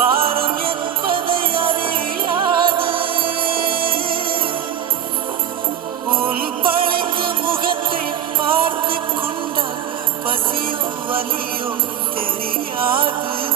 பாரம் என்பதை அறியாது. உன் பழைக்கு முகத்தை பார்த்து கொண்டால் பசியோ வலியோ தெரியாது.